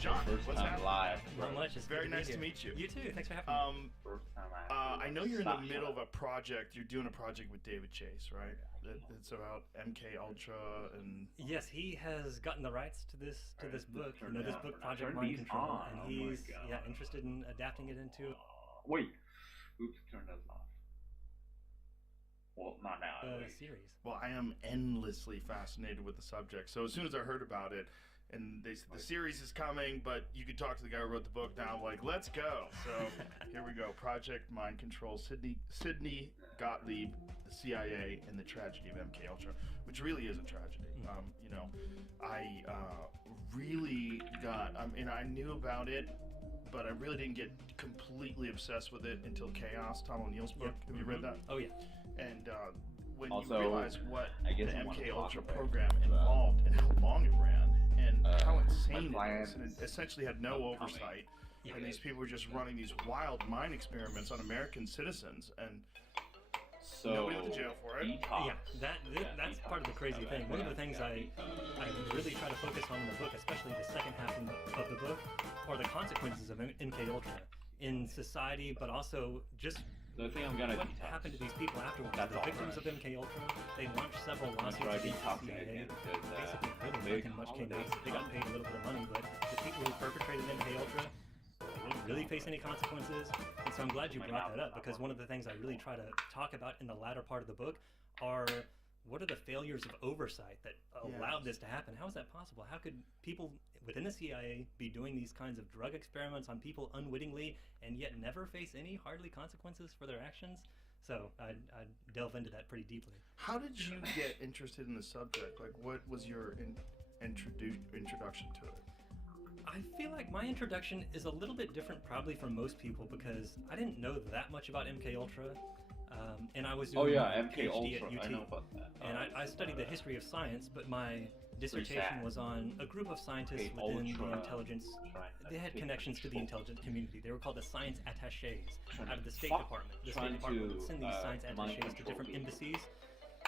John, First what's time happening? live. Not much. It's Very good to be nice to here. meet you. You too. Thanks for having me. First time I I know you're in the middle of a project. You're doing a project with David Chase, right? It's about MK Ultra and Yes, he has gotten the rights to this book. turn This down. book, Project Turn Mind these Control, on. and Oh my he's God. interested in adapting it into Wait. Oops, turn those off. Well, not now. a series. well, I am endlessly fascinated with the subject. So as soon as I heard about it, and they said the series is coming, but you could talk to the guy who wrote the book. Now I'm like, let's go. So here we go. Project Mind Control. Sidney Gottlieb, the CIA, and the tragedy of MK Ultra, which really is a tragedy. I really got. I knew about it, but I really didn't get completely obsessed with it until Chaos, Tom O'Neill's book. Yep. Have you read that? Oh yeah. And when Also, you realize what I the guess I wanna MK talk Ultra about program that. involved and how long it ran and how insane my it was, and plans it essentially had no oversight. Yeah. And these people were just running these wild mind experiments on American citizens, and So nobody went to jail for it. Yeah, that's part of the crazy thing. One of the things I really try to focus on in the book, especially the second half of the book, are the consequences of MK Ultra in society, but also just the thing I'm gonna what detox. happened to these people afterwards. That's The all victims right. of MK Ultra, they launched several lawsuits try against the detoxing CIA. again because, Basically, really big nothing much came holidays out. They got paid a little bit of money, but the people who perpetrated MK Ultra didn't really face any consequences. And so I'm glad you brought that up, because one of the things I really try to talk about in the latter part of the book are what are the failures of oversight that allowed this to happen? How is that possible? How could people within the CIA be doing these kinds of drug experiments on people unwittingly and yet never face any hardly consequences for their actions? So I delve into that pretty deeply. How did you get interested in the subject? Like, what was your introduction to it? I feel like my introduction is a little bit different probably from most people, because I didn't know that much about MK Ultra. And I was doing my MK PhD Ultra. at UT. I know about that. And I studied the history of science, but my dissertation was on a group of scientists within the intelligence. They had connections to the intelligence community. They were called the science attachés out of the State Department. The State Department would send these science attachés to different embassies,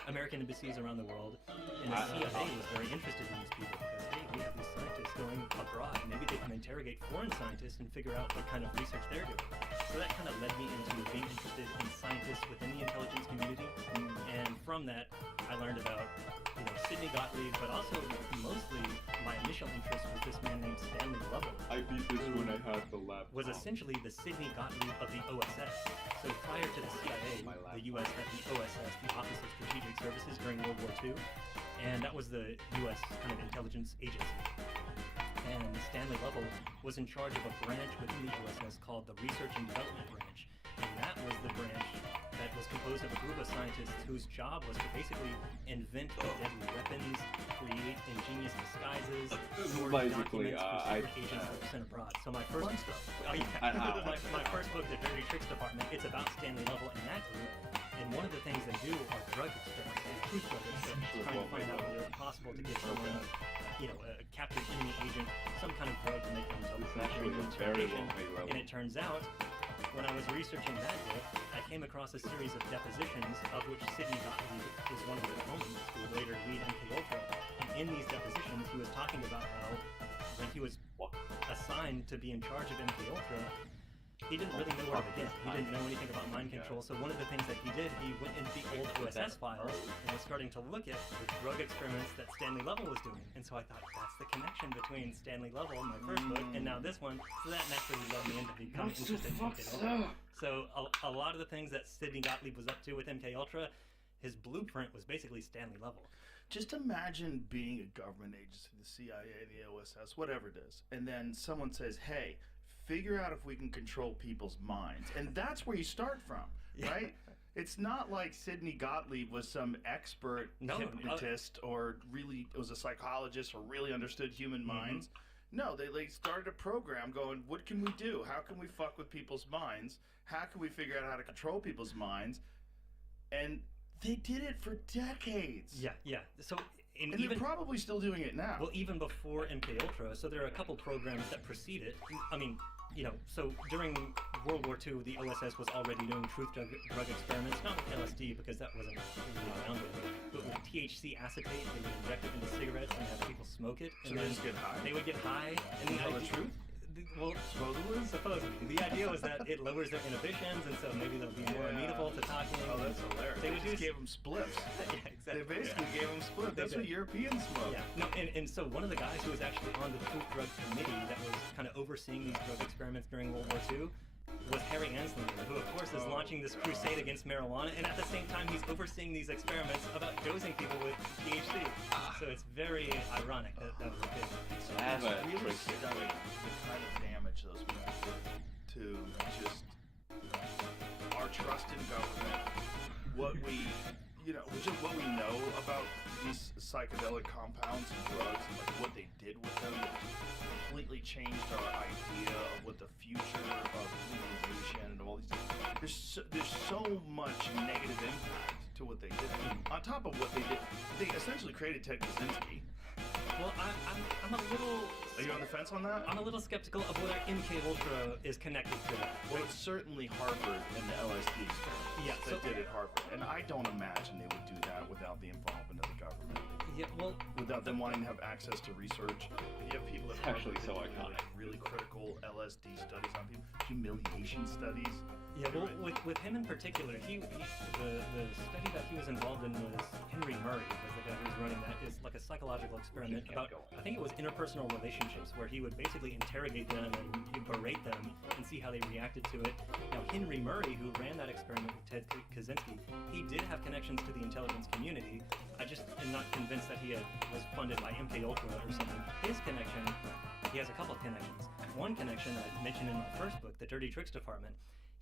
American embassies around the world. And the CIA was very interested in these people because, hey, we have these scientists going abroad. Maybe they can interrogate foreign scientists and figure out what kind of research they're doing. So that kind of led me into being interested in scientists within the intelligence community. And from that, I learned about, Sidney Gottlieb, but also mostly my initial interest was this man named Stanley Lovell. I beat this when I had the laptop. Was essentially the Sidney Gottlieb of the OSS. So prior to the CIA, the U.S. had the OSS, the Office of Strategic Services, during World War II, and that was the U.S. kind of intelligence agency. And Stanley Lovell was in charge of a branch within the OSS called the Research and Development Branch, and that was the branch that was composed of a group of scientists whose job was to basically invent the deadly weapons, create ingenious disguises, forge documents for secret agents that were sent abroad. So my first my first book, The Dirty Tricks Department, it's about Stanley Lovell and that group. And one of the things they do are drug experiments, and truth drug experiments, trying to find out whether it's possible to give someone, a captured enemy agent, some kind of drug to make them tell the truth during an interrogation. And it turns out, when I was researching that book, I came across a series of depositions, of which Sidney Gottlieb was one of the opponents who would later lead MK Ultra. And in these depositions, he was talking about how when he was assigned to be in charge of MK Ultra, he didn't really know where to begin. He didn't know anything about mind control. So one of the things that he did, he went into the old OSS files and was starting to look at the drug experiments that Stanley Lovell was doing. And so I thought, that's the connection between Stanley Lovell, my first book, and now this one. So that naturally led me into becoming interested in MK Ultra. So a lot of the things that Sidney Gottlieb was up to with MK Ultra, his blueprint was basically Stanley Lovell. Just imagine being a government agency, the CIA, the OSS, whatever it is, and then someone says, hey, figure out if we can control people's minds. And that's where you start from, right? It's not like Sidney Gottlieb was some expert hypnotist or really was a psychologist or really understood human minds. No, they started a program going, what can we do? How can we fuck with people's minds? How can we figure out how to control people's minds? And they did it for decades. Yeah. So And even they're probably still doing it now. well, even before MK Ultra, so there are a couple programs that precede it. I mean, you know, so during World War II, the OSS was already doing truth drug experiments, not with LSD because that wasn't really around yet, but with THC acetate. They would inject it into cigarettes and have people smoke it, So and they then just get high? they would get high. And the Tell the idea, truth? well, supposedly, the idea was that it lowers their inhibitions, and so maybe they'll be more Yeah. amenable to talking. Oh, that's hilarious. They They would just do gave them spliffs. yeah, exactly. They basically gave them spliffs. That's what did. Europeans smoke. Yeah, no, and so one of the guys who was actually on the Truth Drug Committee that was kind of overseeing these drug experiments during World War II was Harry Anslinger, who of course is launching this crusade against marijuana, and at the same time he's overseeing these experiments about dosing people with THC. So it's very ironic that that was a thing. It's But really tricky. stunning the kind of damage those people did to just our trust in government, what we, you know, just what we know about these psychedelic compounds and drugs and like what they did with them that completely changed our idea of what the future of legalization and all these things. There's so much negative impact to what they did. On top of what they did, they essentially created Ted Kaczynski. Well, I'm a little. Are you on the fence on that? I'm a little skeptical of whether MK Ultra is connected to that. Well, it's certainly Harvard and the LSD experiments Yeah, that so- did at Harvard. And I don't imagine they would do that without the involvement of the government. Yeah, well, Without them wanting to have access to research. You have people at It's Harvard actually so that do, iconic. like, really critical LSD studies on people, humiliation studies. yeah. Well, with him in particular, the study that he was involved in was Henry Murray, was the guy who was running that. Is like a psychological experiment kept about, going. I think it was interpersonal relationships, where he would basically interrogate them and he'd berate them and see how they reacted to it. Now, Henry Murray, who ran that experiment with Ted Kaczynski, he did have connections to the intelligence community. I just am not convinced that he was funded by MK Ultra or something. His connection, he has a couple of connections. One connection I mentioned in my first book, The Dirty Tricks Department,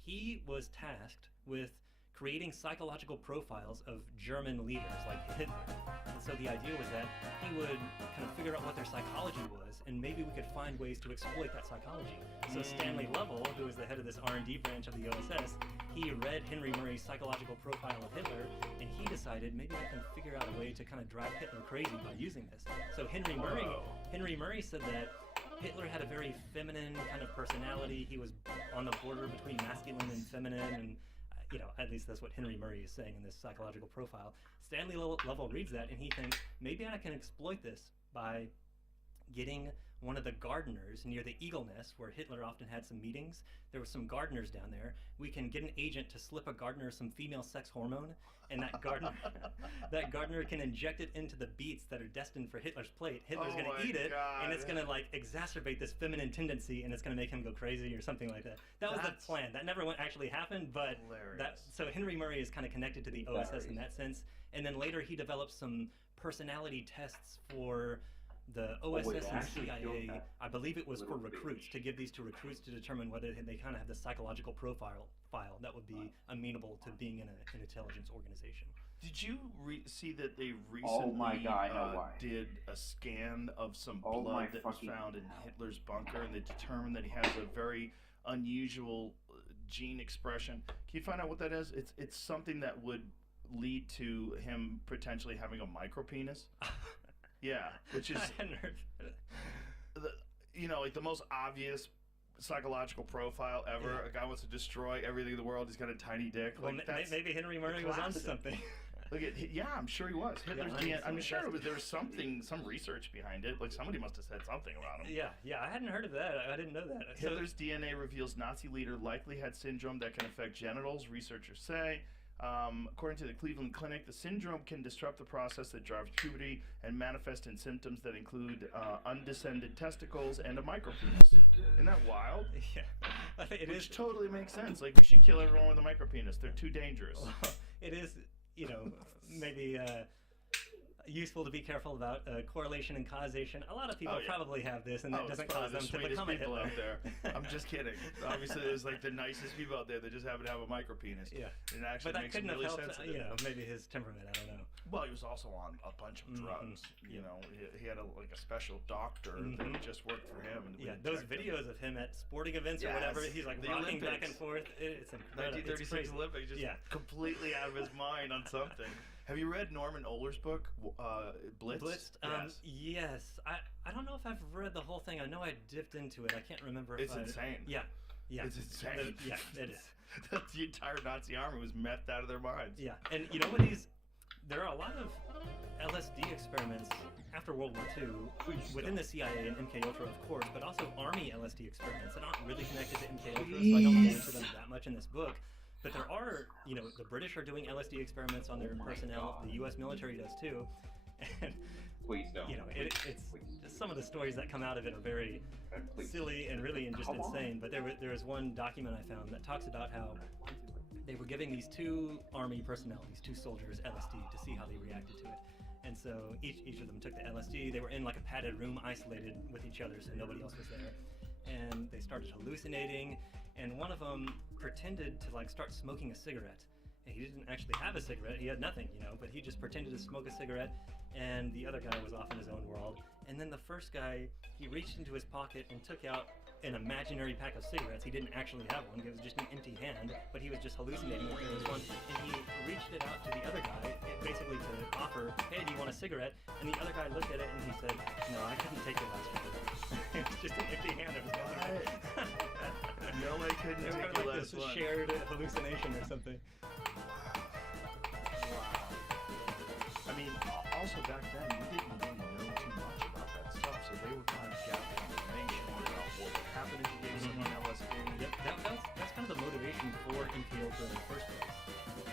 he was tasked with creating psychological profiles of German leaders like Hitler. And so the idea was that he would kind of figure out what their psychology was, and maybe we could find ways to exploit that psychology. So Stanley Lovell, who is the head of this R&D branch of the OSS, he read Henry Murray's psychological profile of Hitler, and he decided maybe I can figure out a way to kind of drive Hitler crazy by using this. So Henry Murray said that Hitler had a very feminine kind of personality. He was on the border between masculine and feminine, and you know, at least that's what Henry Murray is saying in this psychological profile. Stanley Lovell reads that and he thinks, maybe I can exploit this by getting one of the gardeners near the Eagle Nest, where Hitler often had some meetings. There were some gardeners down there. We can get an agent to slip a gardener some female sex hormone, and that gardener can inject it into the beets that are destined for Hitler's plate. Hitler's Oh going my to eat it, God. and it's going to like exacerbate this feminine tendency, and it's going to make him go crazy or something like that. That was That's the plan. That never actually happened, but hilarious. so Henry Murray is kind of connected to the OSS in that sense. And then later he developed some personality tests for the OSS and CIA. I believe it was for recruits, to give these to recruits to determine whether they kind of have the psychological profile that would be amenable to being in an intelligence organization. Did you see that they recently my God, I know why. did a scan of some Oh my blood that was fucking found in hell. Hitler's bunker, and they determined that he has a very unusual gene expression? Can you find out what that is? It's something that would lead to him potentially having a micropenis. Yeah, which is I hadn't heard of it. you know, like the most obvious psychological profile ever. Yeah. A guy wants to destroy everything in the world. He's got a tiny dick. Well, Like that's maybe Henry Murray was onto classic. something. Look at yeah, I'm sure he was. Hitler's Yeah, DNA. I'm so sure that's- there was some research behind it. Like somebody must have said something about him. Yeah, I hadn't heard of that. I didn't know that. So, Hitler's DNA reveals Nazi leader likely had syndrome that can affect genitals, researchers say. According to the Cleveland Clinic, the syndrome can disrupt the process that drives puberty and manifest in symptoms that include undescended testicles and a micropenis. Isn't that wild? yeah, I think it is. Which totally makes sense. Like, we should kill everyone with a micropenis. They're too dangerous. It is, you know, maybe useful to be careful about correlation and causation. A lot of people Oh, yeah. probably have this, and that it's doesn't probably cause the them to sweetest become a people Hitler. out there. I'm just kidding. Obviously, there's like the nicest people out there that just happen to have a micropenis. Yeah. It actually But that makes them couldn't really have helped, sensitive. you know, maybe his temperament. I don't know. Well, he was also on a bunch of drugs. You know, he had like a special doctor that just worked for him. And Yeah, would those inject him. videos of him at sporting events or whatever, Yes, he's like the rocking back Olympics. and forth. It's incredible. 1936 It's crazy. Olympics, just Yeah. completely out of his mind on something. Have you read Norman Ohler's book, Blitz? Blitzed? Yes. I don't know if I've read the whole thing. I know I dipped into it. I can't remember if It's insane. Yeah. It's insane. Yeah, it is. The entire Nazi army was methed out of their minds. Yeah, and you know what? There are a lot of LSD experiments after World War II within the CIA and MKUltra, of course, but also Army LSD experiments that aren't really connected to MKUltra, so I don't go into them that much in this book. But there are, the British are doing LSD experiments on their personnel. The U.S. military does too. And, Please don't. It's just some of the stories that come out of it are very silly and really just insane. But there was one document I found that talks about how they were giving these two Army personnel, these two soldiers, LSD to see how they reacted to it. And so each of them took the LSD. They were in like a padded room, isolated with each other, so nobody else was there. And they started hallucinating. And one of them pretended to start smoking a cigarette. And he didn't actually have a cigarette. He had nothing, but he just pretended to smoke a cigarette. And the other guy was off in his own world. And then the first guy, he reached into his pocket and took out an imaginary pack of cigarettes. He didn't actually have one. It was just an empty hand, but he was just hallucinating that there was one. And he reached it out to the other guy, basically to offer, hey, do you want a cigarette? And the other guy looked at it and he said, no, I couldn't take your last cigarette. It was just an empty hand. It was nothing. No, I couldn't It was take kind the of like last this one. shared hallucination or something. Wow. I mean, also back then, we didn't really know too much about that stuff, so they were kind of gathering information about what would happen if you gave someone LSD. Yep, that's kind of the motivation for MKUltra in the first place.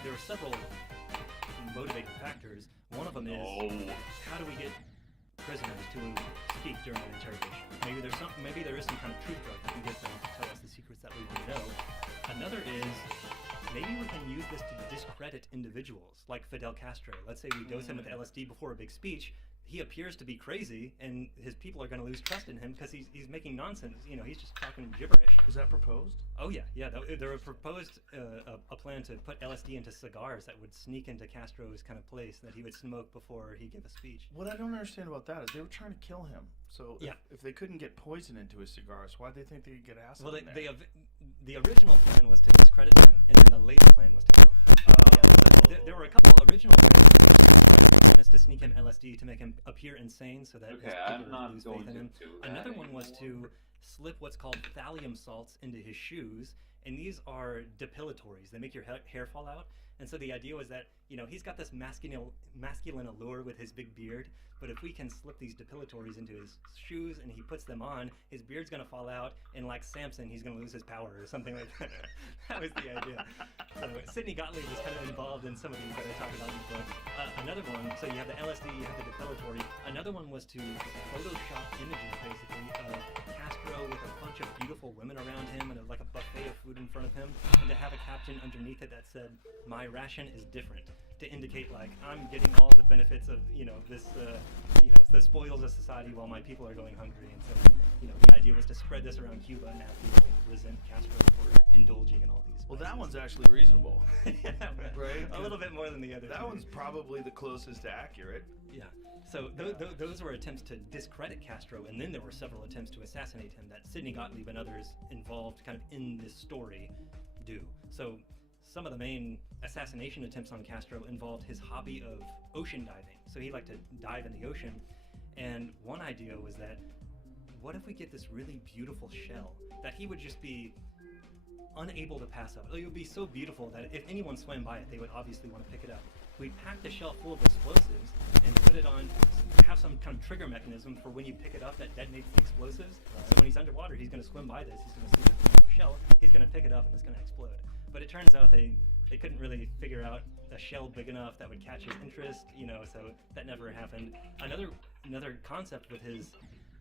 There are several motivating factors. One of them is, how do we get prisoners to speak during an interrogation? Maybe there is some kind of truth drug that can get them to tell us the secrets that we want to know. Another is, maybe we can use this to discredit individuals, like Fidel Castro. Let's say we dose him with LSD before a big speech. He appears to be crazy, and his people are going to lose trust in him because he's making nonsense. He's just talking gibberish. Was that proposed? Oh yeah. There were proposed a plan to put LSD into cigars that would sneak into Castro's kind of place that he would smoke before he gave a speech. What I don't understand about that is they were trying to kill him. So if they couldn't get poison into his cigars, why'd they think they could get acid in there? The original plan was to discredit him, and then the later plan was to kill him. So there were a couple original plans. One is to sneak him LSD to make him appear insane so that his people would lose faith in him. Another one was to slip what's called thallium salts into his shoes, and these are depilatories. They make your hair fall out. And so the idea was that, he's got this masculine allure with his big beard, but if we can slip these depilatories into his shoes and he puts them on, his beard's going to fall out, and like Samson, he's going to lose his power or something like that. That was the idea. So Sidney Gottlieb was kind of involved in some of these that I talk about in the book. Another one, so you have the LSD, you have the depilatory. Another one was to Photoshop images, basically, of Castro with a bunch of beautiful women around him and like a buffet of food in front of him, and to have a caption underneath it that said, "My ration is different," to indicate I'm getting all the benefits of this the spoils of society while my people are going hungry. And so the idea was to spread this around Cuba and have people resent Castro for indulging in all these. Well, that one's actually reasonable. Yeah, right? A little bit more than the other. That one's probably the closest to accurate. Yeah. So those were attempts to discredit Castro, and then there were several attempts to assassinate him that Sidney Gottlieb and others involved kind of in this story do. So some of the main assassination attempts on Castro involved his hobby of ocean diving. So he liked to dive in the ocean. And one idea was that, what if we get this really beautiful shell that he would just be unable to pass up? It would be so beautiful that if anyone swam by it, they would obviously want to pick it up. We pack the shell full of explosives and put it on, have some kind of trigger mechanism for when you pick it up that detonates the explosives. So when he's underwater, he's going to swim by this, he's going to see the shell, he's going to pick it up and it's going to explode. But it turns out they couldn't really figure out a shell big enough that would catch his interest, so that never happened. Another concept with his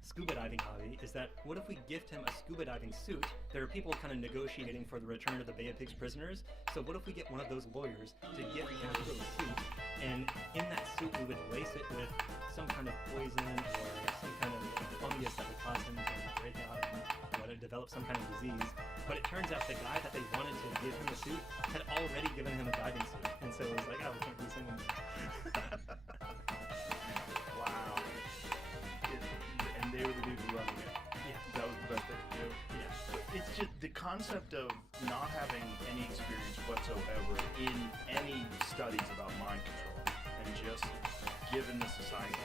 scuba diving hobby is that, what if we gift him a scuba diving suit? There are people kind of negotiating for the return of the Bay of Pigs prisoners, so what if we get one of those lawyers to gift Castro a suit, and in that suit we would lace it with some kind of poison or some kind of fungus that would cause him to break out and develop some kind of disease. But it turns out the guy that they wanted to give him the suit had already given him a diving suit, and so it was like, we can't do something. Wow. And they were the people running it. Yeah. That was the best they could do. Yeah. But it's just the concept of not having any experience whatsoever in any studies about mind control and just given this assignment,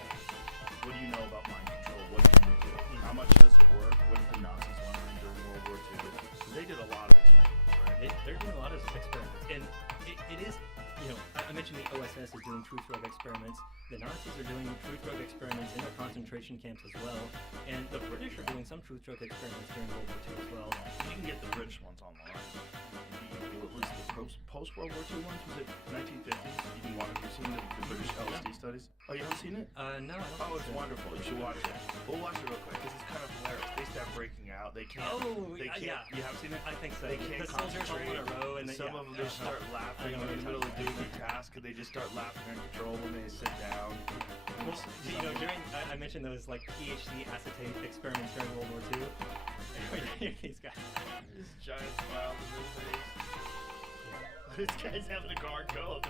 what do you know about mind control? What can you do? How much does it work? What did the Nazis learn during World War II? They did a lot of experiments, right? They're doing a lot of experiments, and it is, I mentioned the OSS is doing truth drug experiments. The Nazis are doing truth drug experiments in their concentration camps as well, and the British are doing some truth drug experiments during World War II as well. You can get the British ones online. What was the post-World War II ones? Was it 1950s? You can watch. You've seen the British LSD studies? Oh, you haven't seen it? No. I don't Oh, it's think so. wonderful. You should watch it. We'll watch it real quick because it's kind of hilarious. They start breaking out. They can't. Oh, They can't. yeah. You have seen it? I think so. They can't The soldiers all in a concentrate. row, and Some of them just start laughing in the middle of doing the task, and they just start laughing uncontrollably. And they sit down. Well, I mentioned those like THC acetate experiments during World War II. These guys. This giant smile on their face. This guy's having a guard go.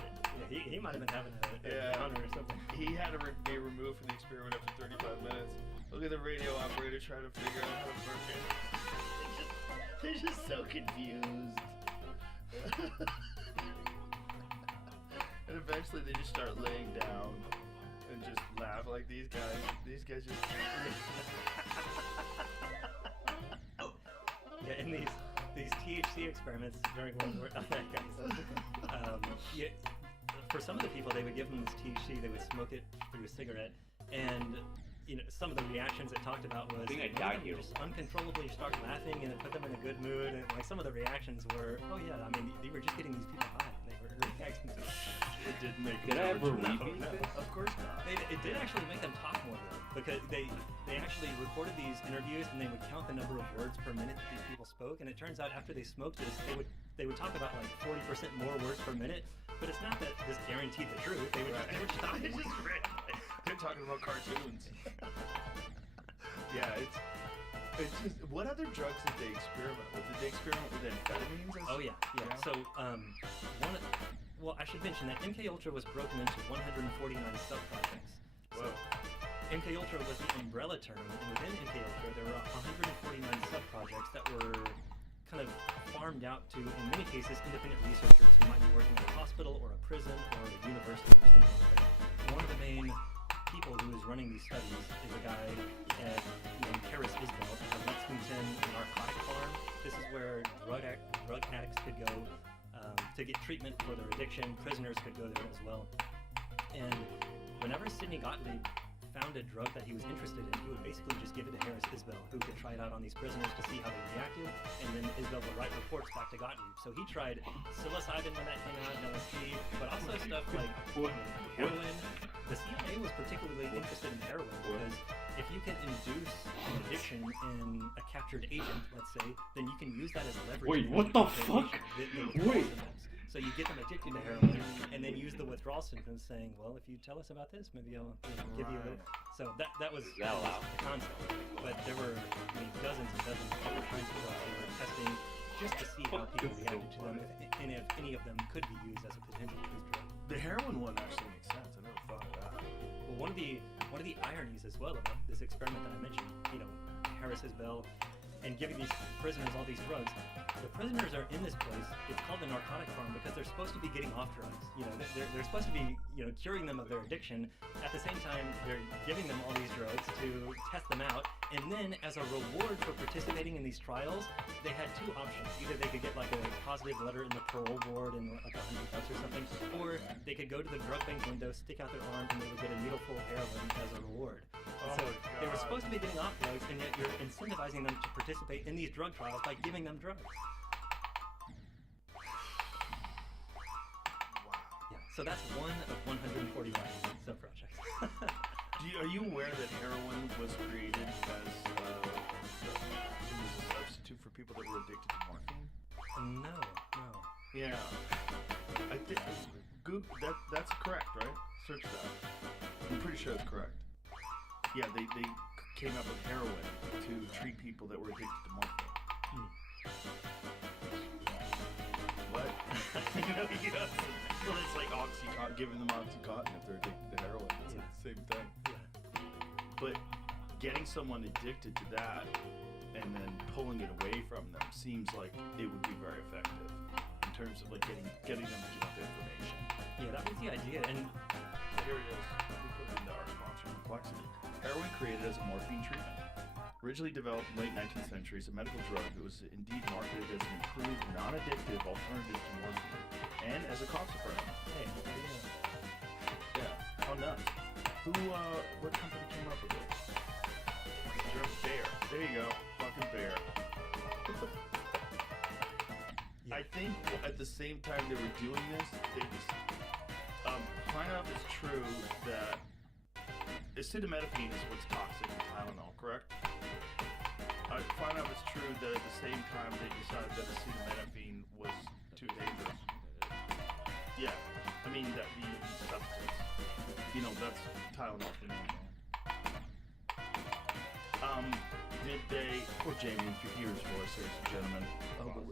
Yeah, he might have been having a downer or something. He had to be removed from the experiment after 35 minutes. Look at the radio operator trying to figure out how to work it. They're just so confused. And eventually they just start laying down and just laugh like these guys. These guys just. Yeah, in these THC experiments during World War II, for some of the people, they would give them this THC, they would smoke it through a cigarette, and some of the reactions it talked about was I think I one of died them here. would just uncontrollably start laughing, and it put them in a good mood. And like some of the reactions were, oh yeah, I mean, they were just getting these people high. They were reacting to it. It didn't make Did I ever read No, these no. things? Of course not. It did actually make them talk more though, because they actually recorded these interviews and they would count the number of words per minute that these people spoke, and it turns out after they smoked this, they would talk about like 40% more words per minute. But it's not that this guaranteed the truth. They were just talking. It's just great. They're talking about cartoons. Yeah, it's just. What other drugs did they experiment with? Did they experiment with amphetamines? Oh yeah. So I should mention that MK Ultra was broken into 149 subprojects. So MK Ultra was the umbrella term, and within MK Ultra there were 149 subprojects that were kind of farmed out to, in many cases, independent researchers who might be working at a hospital or a prison or a university or something like that. One of the main people who is running these studies is a guy named Harris Isbell at the Lexington Narcotic Farm. This is where drug addicts could go to get treatment for their addiction. Prisoners could go there as well. And whenever Sidney Gottlieb found a drug that he was interested in, he would basically just give it to Harris Isbell, who could try it out on these prisoners to see how they reacted, and then Isbell would write reports back to Gottlieb. So he tried psilocybin when that came out, and LSD, but also stuff like heroin. The CIA was particularly interested in heroin because if you can induce an addiction in a captured agent, let's say, then you can use that as leverage. Wait, what the fuck? Wait. So you get them addicted to heroin, and then use the withdrawal symptoms, saying, "Well, if you tell us about this, maybe I'll give you a little." So that was Is that allowed? the concept. But there were dozens and dozens of other kinds of drugs they were testing just to see how people reacted to them, and if any of them could be used as a potential truth drug. The heroin one actually makes sense. I never thought of that. Well, one of the ironies as well about this experiment that I mentioned, Harris Isbell, and giving these prisoners all these drugs. The prisoners are in this place. It's called the narcotic farm because they're supposed to be getting off drugs. They're supposed to be, curing them of their addiction. At the same time, they're giving them all these drugs to test them out. And then, as a reward for participating in these trials, they had two options. Either they could get like a positive letter in the parole board and like $100 or something, or they could go to the drug bank window, stick out their arm, and they would get a needle full of heroin as a reward. So they were supposed to be getting off drugs, and yet you're incentivizing them to participate in these drug trials by giving them drugs. Yeah, so that's one of 141 sub-projects. Are you aware that heroin was created as a substitute for people that were addicted to morphine? No. Yeah. I think that's correct, right? Search that. I'm pretty sure that's correct. Yeah, they came up with heroin to treat people that were addicted to morphine. What? Well, it's like Oxycontin, giving them Oxycontin if they're addicted to heroin. It's the same thing. Yeah. But getting someone addicted to that and then pulling it away from them seems like it would be very effective in terms of like getting them to give up information. Yeah, that was the idea, and here it is. We put it into our sponsor, Complexity. Heroin created as a morphine treatment. Originally developed in the late 19th century as a medical drug, it was indeed marketed as an improved, non-addictive alternative to morphine, and as a cough suppressant. Hey, Yeah. How nuts. What company came up with it? Bear. There you go. Fucking Bear. Yeah. I think at the same time they were doing this, they just find out if it's true that acetaminophen is what's toxic in Tylenol, correct? Find out if it's true that at the same time they decided that acetaminophen was too dangerous. Yeah, I mean that the substance. You know, that's Tylenol for me. Did they? Poor Jamie, if you hear his voice, ladies and gentlemen,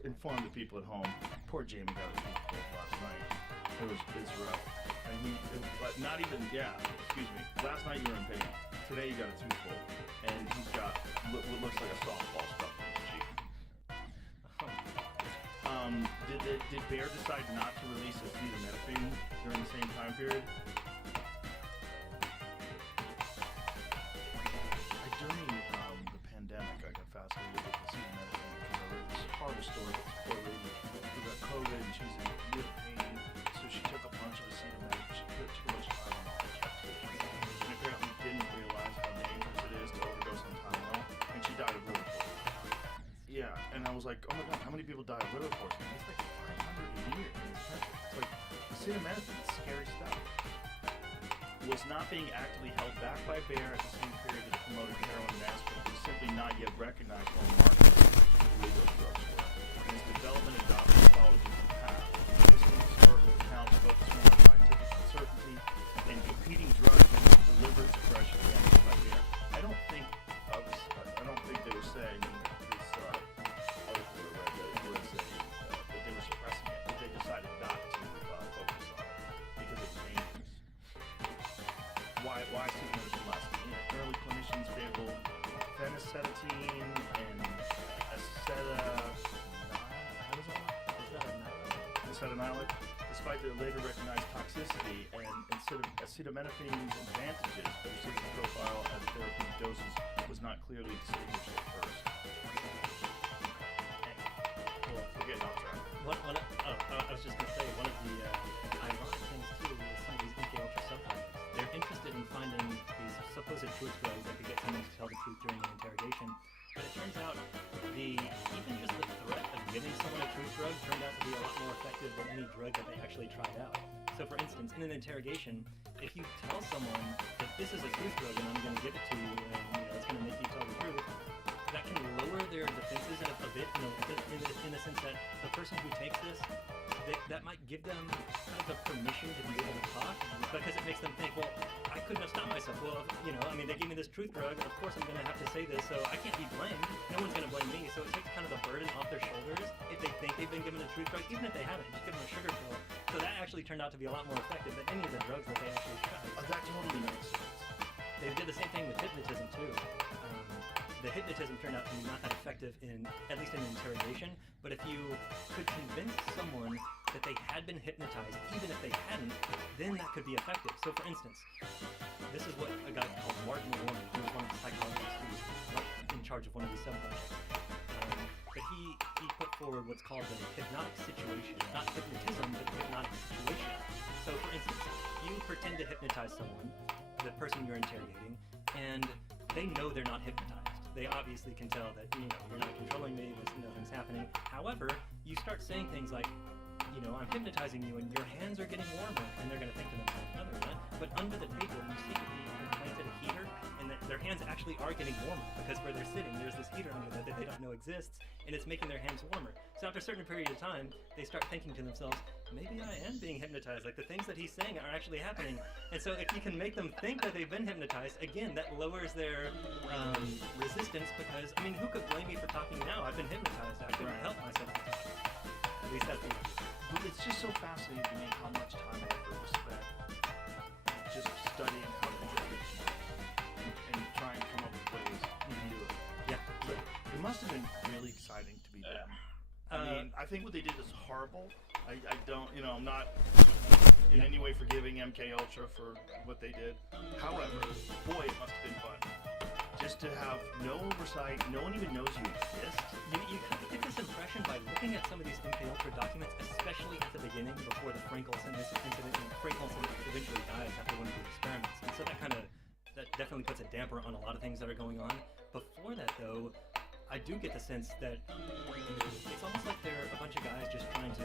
inform the people at home. Poor Jamie got a tooth pulled last night. It's rough, and not even excuse me. Last night you were in pain. Today you got a tooth pulled, and he's got what looks like a softball stuck in his cheek. Did Bayer decide not to release acetaminophen during the same time period? During the pandemic, I got fascinated with acetaminophen because I read this horrible story about this poor lady who got COVID and she was in real pain, so she took a bunch of acetaminophen. She put too much Tylenol and kept taking it, and apparently didn't realize how dangerous it is to overdose on Tylenol, and she died of liver poisoning. Yeah, and I was like, oh my god, how many people die of liver poisoning? It's like 500 a year in this country. It's like acetaminophen is scary stuff. Was not being actively held back by Bayer at the same period that it promoted heroin and aspirin. It was simply not yet recognized on the market the way those drugs were. And its development and adoption followed a different path. Existing historical accounts focus more on scientific uncertainty and competing drugs and deliberate suppression against by Bayer. I don't think they were saying in this article I read that it was that they were suppressing it, but they decided not to focus on it because it was dangerous. Why acetaminophen last minute? Early clinicians fabled phenacetin and acetanilide, despite their later recognized toxicity and acetaminophen's advantages, their safety profile at therapeutic doses was not clearly distinguished at first. Well, we're getting off track. I was just going to say, one of the ironic things too is some of these MK Ultra subtypes. They're interested in finding these supposed truth drugs that could get someone to tell the truth during an interrogation. But it turns out even just the threat of giving someone a truth drug turned out to be a lot more effective than any drug that they actually tried out. So for instance, in an interrogation, if you tell someone that this is a truth drug and I'm going to give it to you and it's going to make you tell the truth, that can lower their defenses a bit, in the sense that the person who takes this, that might give them kind of the permission to be able to talk, because it makes them think, well, I couldn't have stopped myself. Well, they gave me this truth drug, of course I'm going to have to say this, so I can't be blamed. No one's going to blame me, so it takes kind of the burden off their shoulders if they think they've been given a truth drug, even if they haven't, just give them a sugar pill. So that actually turned out to be a lot more effective than any of the drugs that they actually tried. Oh, that totally makes sense. They did the same thing with hypnotism too. The hypnotism turned out to be not that effective at least in an interrogation, but if you could convince someone that they had been hypnotized, even if they hadn't, then that could be effective. So for instance, this is what a guy called Martin Warren, who was one of the psychologists who was in charge of one of these subprojects. But he put forward what's called the hypnotic situation. Not hypnotism, but the hypnotic situation. So for instance, you pretend to hypnotize someone, the person you're interrogating, and they know they're not hypnotized. They obviously can tell that, you're not controlling me, nothing's happening. However, you start saying things like, I'm hypnotizing you and your hands are getting warmer, and they're going to think to themselves, no, they're not. But under the table, you see that they planted a heater, and that their hands actually are getting warmer, because where they're sitting, there's this heater under there that they don't know exists, and it's making their hands warmer. So after a certain period of time, they start thinking to themselves, maybe I am being hypnotized, like the things that he's saying are actually happening. And so if you can make them think that they've been hypnotized, again, that lowers their resistance, because, who could blame me for talking now? I've been hypnotized. I couldn't help myself to talk. At least that's the idea. But it's just so fascinating to me how much time and effort was spent just studying how to interpret and trying to come up with ways to do it. Yeah. But it must have been really exciting to be them. I think what they did is horrible. I don't, I'm not in any way forgiving MK Ultra for what they did. However, boy, it must have been fun. Just to have no oversight, no one even knows you exist. You kind of get this impression by looking at some of these MK Ultra documents, especially at the beginning before the Frankelson incident, and Frankelson eventually dies after one of these experiments. And so that definitely puts a damper on a lot of things that are going on. Before that, though, I do get the sense that it's almost like they're a bunch of guys just trying to,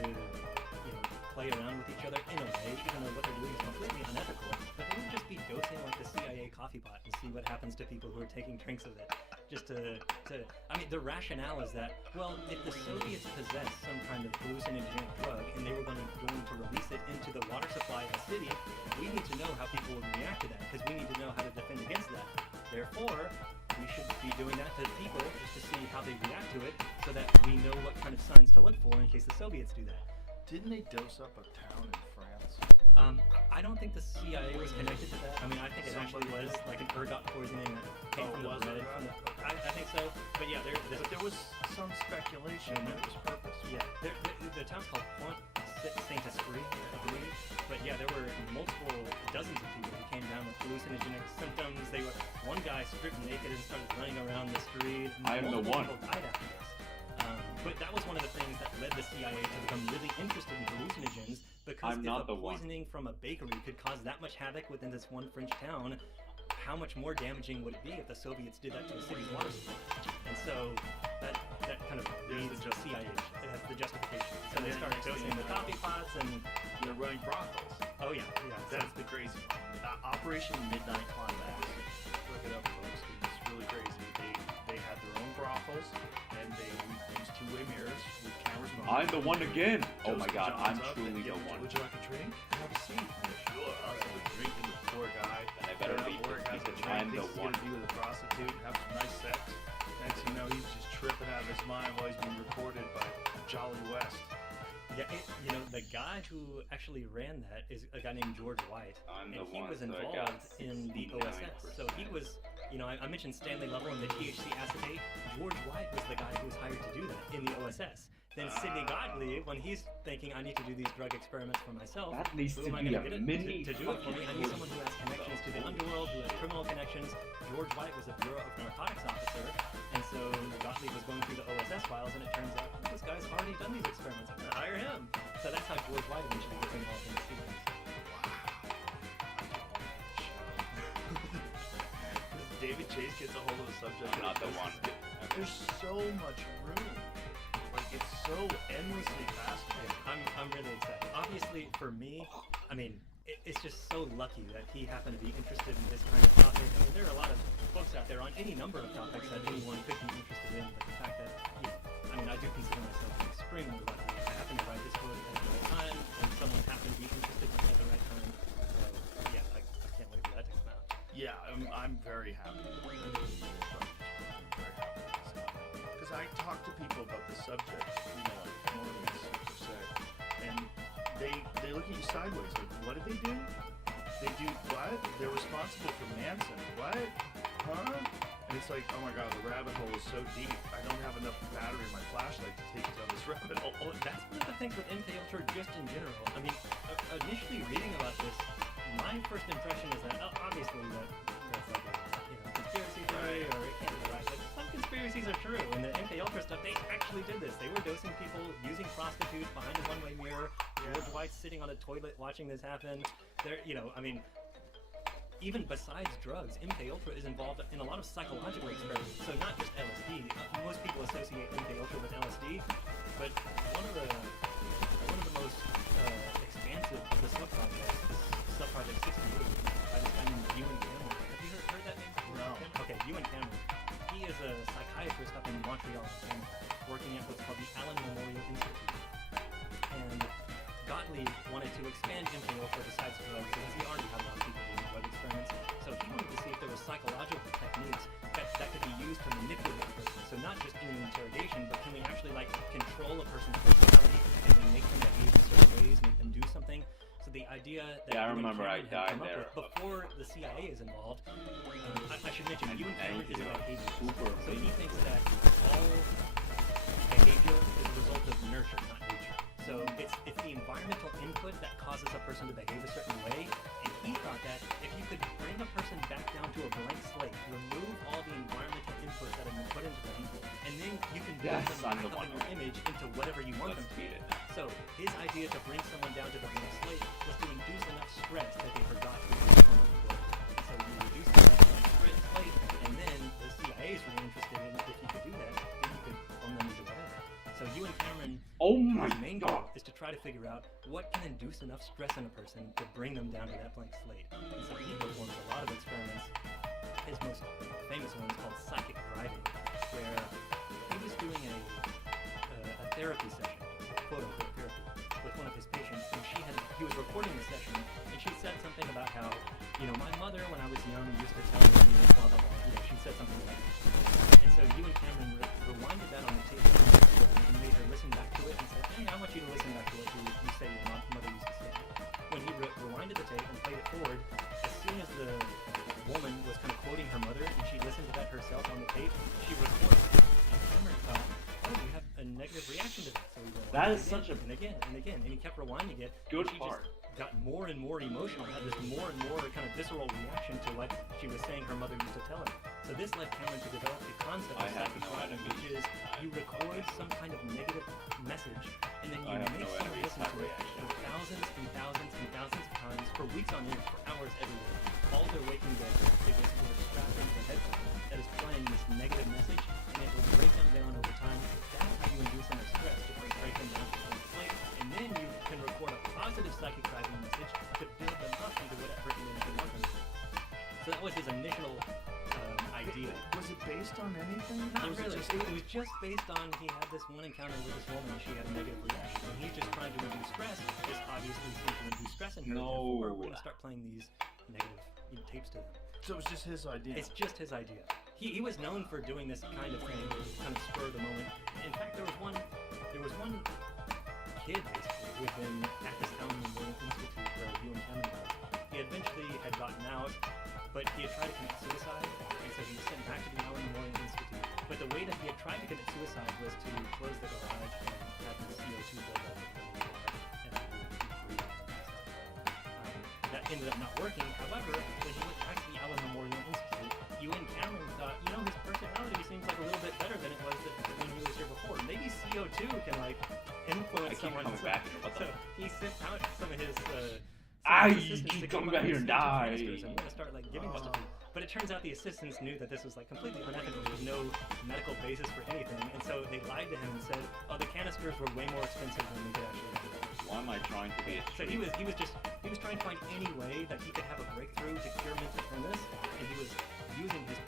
play around with each other in a way, even though what they're doing is completely unethical. But they would just be dosing like the CIA coffee pot and see what happens to people who are taking drinks of it. Just the rationale is that, well, if the Soviets possessed some kind of hallucinogenic drug and they were going to release it into the water supply of a city, we need to know how people would react to that, because we need to know how to defend against that. Therefore, we should be doing that to people just to see how they react to it, so that we know what kind of signs to look for in case the Soviets do that. Didn't they dose up a town in France? I don't think the CIA was connected to that. I mean, I think it actually was like an ergot poisoning that came from the bread. I think so. But yeah, there was some speculation that it was purposeful. Yeah, the town's called Pont Saint-Esprit, I believe. But yeah, there were dozens of people who came down with hallucinogenic symptoms. One guy stripped naked and started running around the street. I am the one. People died after this. But that was one of the things that led the CIA to become really interested in hallucinogens, because if a poisoning from a bakery could cause that much havoc within this one French town, how much more damaging would it be if the Soviets did that to a city's water supply? And so that kind of leads the CIA, the justification. So they started dosing the coffee pots, and they're running brothels. Oh yeah. That's the crazy one. Operation Midnight Climax. Look it up, folks. It's really crazy. They had their own brothels, and they used two-way mirrors with cameras. I'm the one again. Oh my God, I'm truly the one. Would you like a drink? Have a seat. Sure. I'll have a drink. And the poor guy. And I better be because I'm the one. He's gonna be with a prostitute, have some nice sex. Next thing you know, he's just tripping out of his mind while he's being recorded by Jolly West. Yeah, the guy who actually ran that is a guy named George White, and he was involved in the OSS. So he was, I mentioned Stanley Lovell and the THC acetate. George White was the guy who was hired to do that in the OSS. Then Sidney Gottlieb, when he's thinking, I need to do these drug experiments for myself, who am I going to get to do it for me? I need someone who has connections to the underworld, who has criminal connections. George White was a Bureau of Narcotics officer, and so Gottlieb was going through the OSS files, and it turns out this guy's already done these experiments. I'm going to hire him. So that's how George White eventually gets involved in the series. David Chase gets a hold of the subject. I'm not the one. There's so much room. It's so endlessly fascinating. I'm really excited. Obviously, for me, I mean, it's just so lucky that he happened to be interested in this kind of topic. I mean, there are a lot of books out there on any number of topics that anyone could be interested in, but the fact that, I do consider myself extremely lucky. I happened to write this book at the right time, and someone happened to be interested in it at the right time. So, yeah, I can't wait for that to come out. Yeah, I'm very happy. I'm very happy because I talk to people about the subject, like Normies per se, and they look at you sideways, like, what did they do? They do what? They're responsible for Manson. What? Huh? And it's like, oh my God, the rabbit hole is so deep. I don't have enough battery in my flashlight to take it down this rabbit hole. Oh, that's one of the things with MK Ultra just in general. I mean, initially reading about this, my first impression is that obviously that's like a conspiracy theory, or it can't be right. But some conspiracies are true. And the MK Ultra stuff, they actually did this. They were dosing people using prostitutes behind a one-way mirror. George White sitting on a toilet watching this happen. Even besides drugs, MK Ultra is involved in a lot of psychological experiments. So not just LSD. Most people associate MK Ultra with LSD, but one of the most expansive of the subprojects is Subproject 68 by this guy named Ewan Cameron. Have you heard that name before? No. Okay, Ewan Cameron. He is a psychiatrist up in Montreal, Canada, working at what's called the Allen Memorial Institute. And Gottlieb wanted to expand MK Ultra besides drugs because he already had a lot of people doing drug experiments. So he wanted to see if there were psychological techniques that could be used to manipulate a person. So not just in an interrogation, but can we actually control a person's personality? Can we make them behave in certain ways, make them do something? So the idea that I remember I died come there up with before the CIA is involved, I should mention Ewan Cameron is a behaviorist. So he thinks that all behavior is a result of nurture, not nature. So it's the environmental input that causes a person person to behave a certain way, and he thought that if you could bring a person back down to a blank slate, remove all the environmental inputs that have been put into them, and then you can build them back up in your image into whatever you want them to be. So his idea to bring someone down to the blank slate was to induce enough stress that they forgot who they were. So you reduce the blank slate, and then the CIA is really interested in if you could do that, then you could form them into whatever. So you and Cameron, his main goal is to try to figure out what can induce enough stress in a person to bring them down to that blank slate. And so he performs a lot of experiments. His most famous one is called psychic driving, where he was doing a therapy session, quote-unquote therapy, with one of his patients, and he was recording the session, and she said something about how, my mother, when I was young, used to tell me, blah, blah, blah. She said something like that. And so you and Cameron rewinded that on the tape and made her listen back to it and said, hey, I want you to listen back to what you say your mother used to say. When he rewinded the tape and played it forward, as soon as the woman was kind of quoting her mother and she listened to that herself on the tape, she recorded it. And Cameron thought, you have a negative reaction to that. So he rewound that is it such a... And again, and he kept rewinding it. Good she part. Just got more and more emotional, had this more and more kind of visceral reaction to what she was saying her mother used to tell her. So this led Cameron to develop the concept of psychic driving, which is you record some kind of negative message, and then you make someone listen to it for thousands and thousands and thousands of times for weeks on end, for hours every day. All their waking day, they just sort of strap into the headphone that is playing this negative message, and it will break them down over time. That's how you induce them stress, to break them down to one point, and then you can record a positive psychic driving message to build them up into whatever image you want them to. So that was his initial idea. Was it based on anything? Not really. It was just based on he had this one encounter with this woman and she had a negative reaction. And he's just trying to reduce stress. This obviously seems to reduce stress in her. No. Therefore, we're going to start playing these negative tapes to them. So it was just his idea. It's just his idea. He was known for doing this kind of thing, kind of spur of the moment. In fact, there was one kid basically who had been at this Allen Memorial Institute where you and Cameron was. He eventually had gotten out, but he had tried to commit suicide, and so he was sent back to the Allen Memorial Institute. But the way that he had tried to commit suicide was to close the garage and have the CO2 build up in the car and breathe on and stuff. That ended up not working. However, when he went back to the Allen Memorial Institute, you and Cameron thought, his personality seems like a little bit better than it was when he was here before. Maybe CO2 can influence someone. So he sent out some of his keep coming back here and die. I'm gonna start giving this to them. But it turns out the assistants knew that this was completely unethical. There was no medical basis for anything, and so they lied to him and said, "Oh, the canisters were way more expensive than we could actually do." Why am I trying to be a So he was trying to find any way that he could have a breakthrough to cure mental illness, and he was using his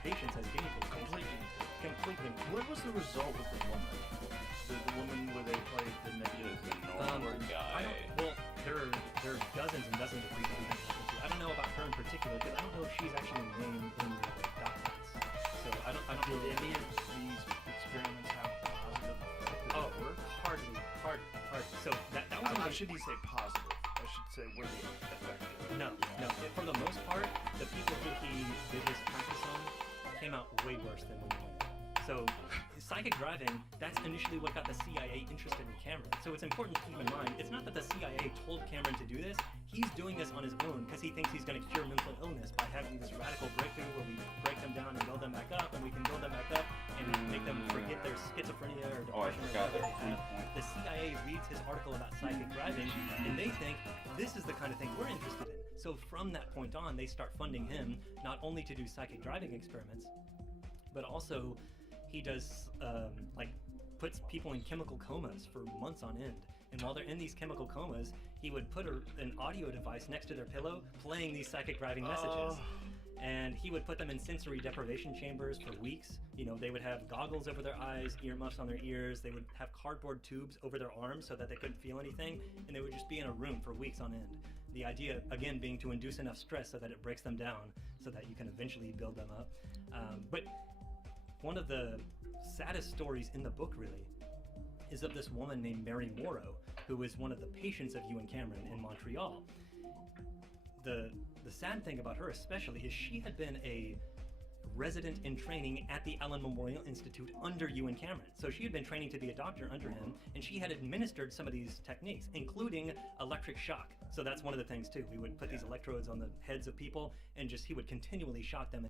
patients as guinea pigs. Completely. What was the result with the woman? The woman where they played the negative guy. There are dozens and dozens of people who can I don't know about her in particular, because I don't know if she's actually named in the documents. So I don't know. Did any of these experiments have positive effect? Hardly. So that was I shouldn't say positive. I should say were they effective? No. For the most part, the people who he did his practice on came out way worse than when he went. So psychic driving, that's initially what got the CIA interested in Cameron. So it's important to keep in mind, it's not that the CIA told Cameron to do this, he's doing this on his own because he thinks he's going to cure mental illness by having this radical breakthrough where we break them down and build them back up, and we can build them back up and make them forget their schizophrenia or depression or whatever they have. The CIA reads his article about psychic driving, and they think, this is the kind of thing we're interested in. So from that point on, they start funding him, not only to do psychic driving experiments, but also he does puts people in chemical comas for months on end, and while they're in these chemical comas, he would put an audio device next to their pillow playing these psychic driving messages. And he would put them in sensory deprivation chambers for weeks. They would have goggles over their eyes, earmuffs on their ears, they would have cardboard tubes over their arms so that they couldn't feel anything, and they would just be in a room for weeks on end. The idea, again, being to induce enough stress so that it breaks them down so that you can eventually build them up. But one of the saddest stories in the book, really, is of this woman named Mary Morrow, who was one of the patients of Ewan Cameron in Montreal. The sad thing about her especially is she had been a resident in training at the Allen Memorial Institute under Ewan Cameron. So she had been training to be a doctor under him, and she had administered some of these techniques, including electric shock. So that's one of the things too. We would put these electrodes on the heads of people, and he would continually shock them